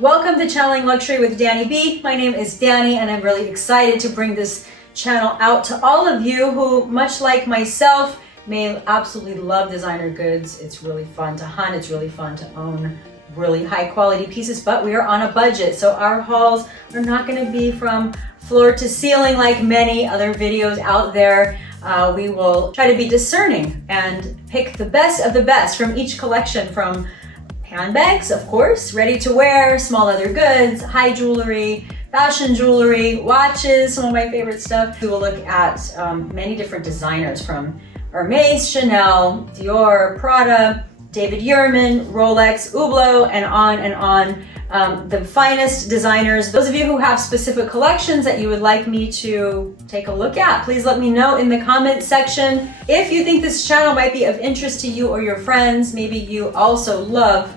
Welcome to Channeling Luxury with DaniB. My name is Dani and I'm really excited to bring this channel out to all of you who, much like myself, may absolutely love designer goods. It's really fun to hunt, it's really fun to own really high quality pieces, but we are on a budget. So our hauls are not gonna be from floor to ceiling like many other videos out there. We will try to be discerning and pick the best of the best from each collection, from handbags, of course, ready to wear, small leather goods, high jewelry, fashion jewelry, watches, some of my favorite stuff. We will look at many different designers, from HERMES, Chanel, Dior, Prada, David Yurman, Rolex, Hublot, and on and on. The finest designers. Those of you who have specific collections that you would like me to take a look at, please let me know in the comment section. If you think this channel might be of interest to you or your friends, maybe you also love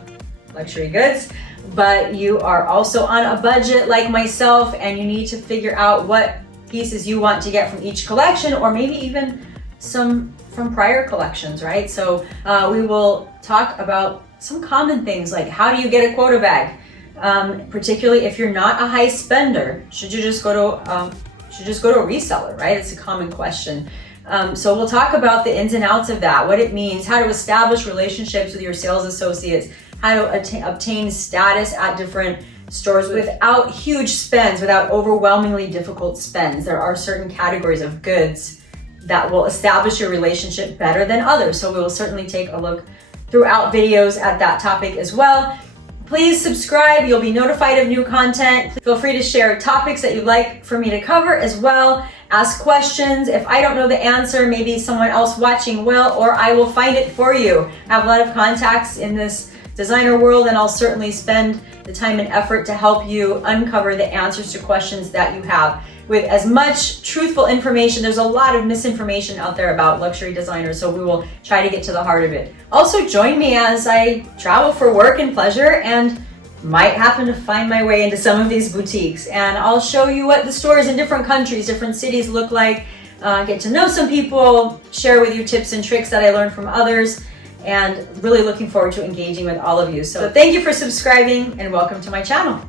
luxury goods, but you are also on a budget like myself and you need to figure out what pieces you want to get from each collection, or maybe even some from prior collections, right? So we will talk about some common things like, how do you get a quota bag? Particularly if you're not a high spender, should you just go to a reseller, right? It's a common question. So we'll talk about the ins and outs of that, what it means, how to establish relationships with your sales associates, how to obtain status at different stores without huge spends, without overwhelmingly difficult spends. There are certain categories of goods that will establish your relationship better than others. So we will certainly take a look throughout videos at that topic as well. Please subscribe, you'll be notified of new content. Feel free to share topics that you'd like for me to cover as well. Ask questions. If I don't know the answer, maybe someone else watching will, or I will find it for you. I have a lot of contacts in this designer world, and I'll certainly spend the time and effort to help you uncover the answers to questions that you have with as much truthful information. There's a lot of misinformation out there about luxury designers, so we will try to get to the heart of it. Also, join me as I travel for work and pleasure and might happen to find my way into some of these boutiques. And I'll show you what the stores in different countries, different cities look like, get to know some people, share with you tips and tricks that I learned from others, and really looking forward to engaging with all of you. So thank you for subscribing and welcome to my channel.